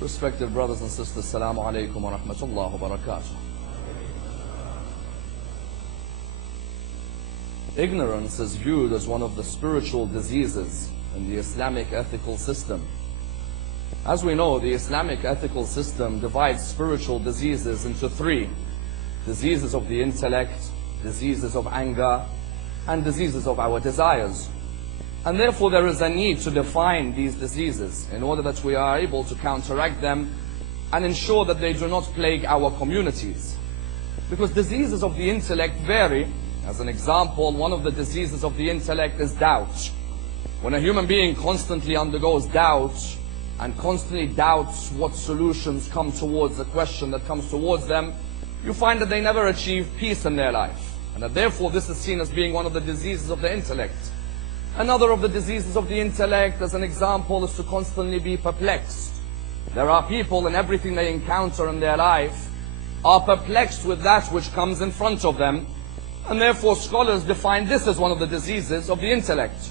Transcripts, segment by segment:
Respected brothers and sisters, Salam alaikum wa rahmatullahi wa barakatuh. Ignorance is viewed as one of the spiritual diseases in the Islamic ethical system. As we know, the Islamic ethical system divides spiritual diseases into three: diseases of the intellect, diseases of anger, and diseases of our desires. And therefore there is a need to define these diseases in order that we are able to counteract them and ensure that they do not plague our communities. Because diseases of the intellect vary. As an example, one of the diseases of the intellect is doubt. When a human being constantly undergoes doubt and constantly doubts what solutions come towards the question that comes towards them, you find that they never achieve peace in their life. And that therefore this is seen as being one of the diseases of the intellect. Another of the diseases of the intellect, as an example, is to constantly be perplexed. There are people, and everything they encounter in their life are perplexed with that which comes in front of them, and therefore scholars define this as one of the diseases of the intellect.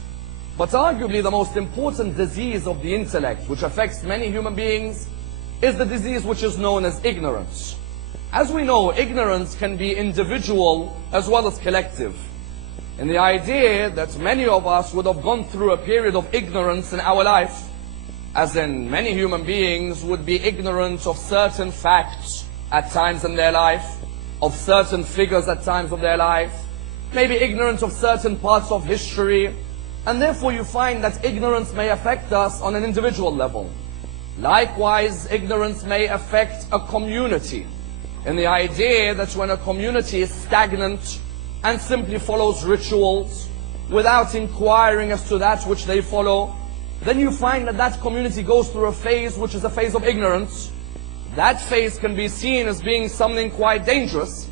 But arguably the most important disease of the intellect, which affects many human beings, is the disease which is known as ignorance. As we know, ignorance can be individual as well as collective. And the idea that many of us would have gone through a period of ignorance in our life, as in many human beings would be ignorant of certain facts at times in their life, of certain figures at times of their life, maybe ignorant of certain parts of history, and therefore you find that ignorance may affect us on an individual level. Likewise, ignorance may affect a community, in the idea that when a community is stagnant and simply follows rituals without inquiring as to that which they follow, then you find that that community goes through a phase which is a phase of ignorance. That phase can be seen as being something quite dangerous,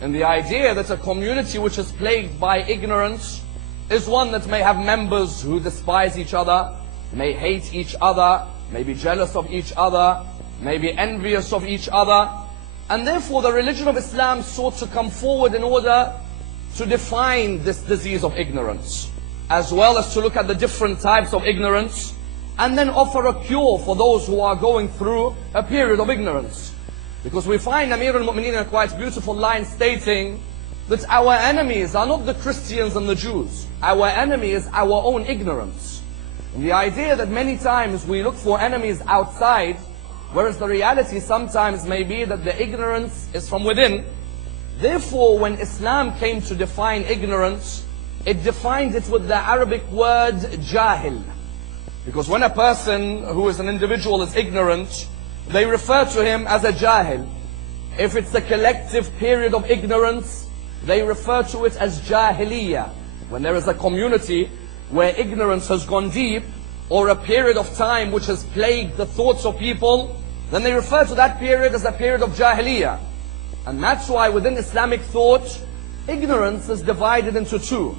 and the idea that a community which is plagued by ignorance is one that may have members who despise each other, may hate each other, may be jealous of each other, may be envious of each other. And therefore the religion of Islam sought to come forward in order to define this disease of ignorance, as well as to look at the different types of ignorance, and then offer a cure for those who are going through a period of ignorance. Because we find Amir al-Mu'mineen in a quite beautiful line stating that our enemies are not the Christians and the Jews. Our enemy is our own ignorance. And the idea that many times we look for enemies outside, whereas the reality sometimes may be that the ignorance is from within. Therefore, when Islam came to define ignorance, it defined it with the Arabic word jahil. Because when a person who is an individual is ignorant, they refer to him as a jahil. If it's a collective period of ignorance, they refer to it as jahiliyyah. When there is a community where ignorance has gone deep, or a period of time which has plagued the thoughts of people, then they refer to that period as a period of jahiliyyah. And that's why within Islamic thought, ignorance is divided into two: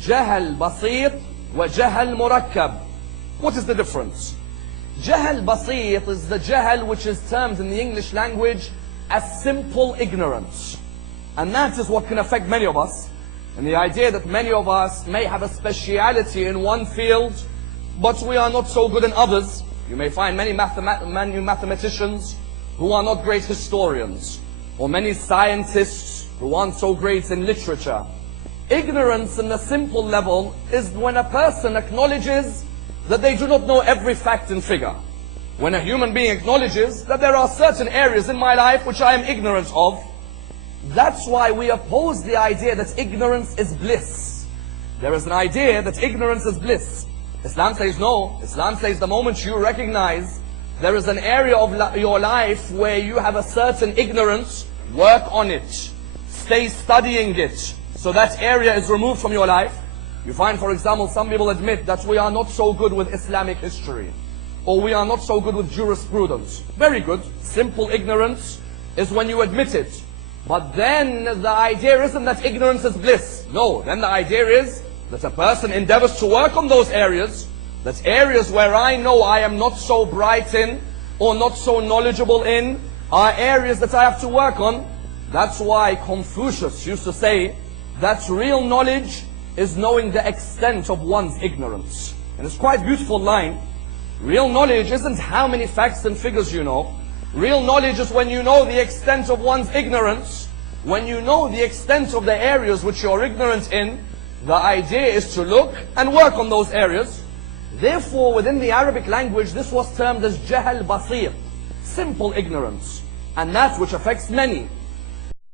jahal basit wa jahal murakkab. What is the difference? Jahal basit is the jahal which is termed in the English language as simple ignorance. And that is what can affect many of us. And the idea that many of us may have a speciality in one field, but we are not so good in others. You may find many mathematicians who are not great historians, or many scientists who aren't so great in literature. Ignorance in the simple level is when a person acknowledges that they do not know every fact and figure. When a human being acknowledges that there are certain areas in my life which I am ignorant of. That's why we oppose the idea that ignorance is bliss. There is an idea that ignorance is bliss. Islam says no. Islam says the moment you recognize there is an area of your life where you have a certain ignorance, work on it. Stay studying it, so that area is removed from your life. You find, for example, some people admit that we are not so good with Islamic history, or we are not so good with jurisprudence. Very good. Simple ignorance is when you admit it. But then the idea isn't that ignorance is bliss. No, then the idea is that a person endeavors to work on those areas, that areas where I know I am not so bright in, or not so knowledgeable in, are areas that I have to work on. That's why Confucius used to say that real knowledge is knowing the extent of one's ignorance. And it's quite a beautiful line. Real knowledge isn't how many facts and figures you know. Real knowledge is when you know the extent of one's ignorance. When you know the extent of the areas which you're ignorant in, the idea is to look and work on those areas. Therefore, within the Arabic language, this was termed as jahl basir, simple ignorance, and that which affects many.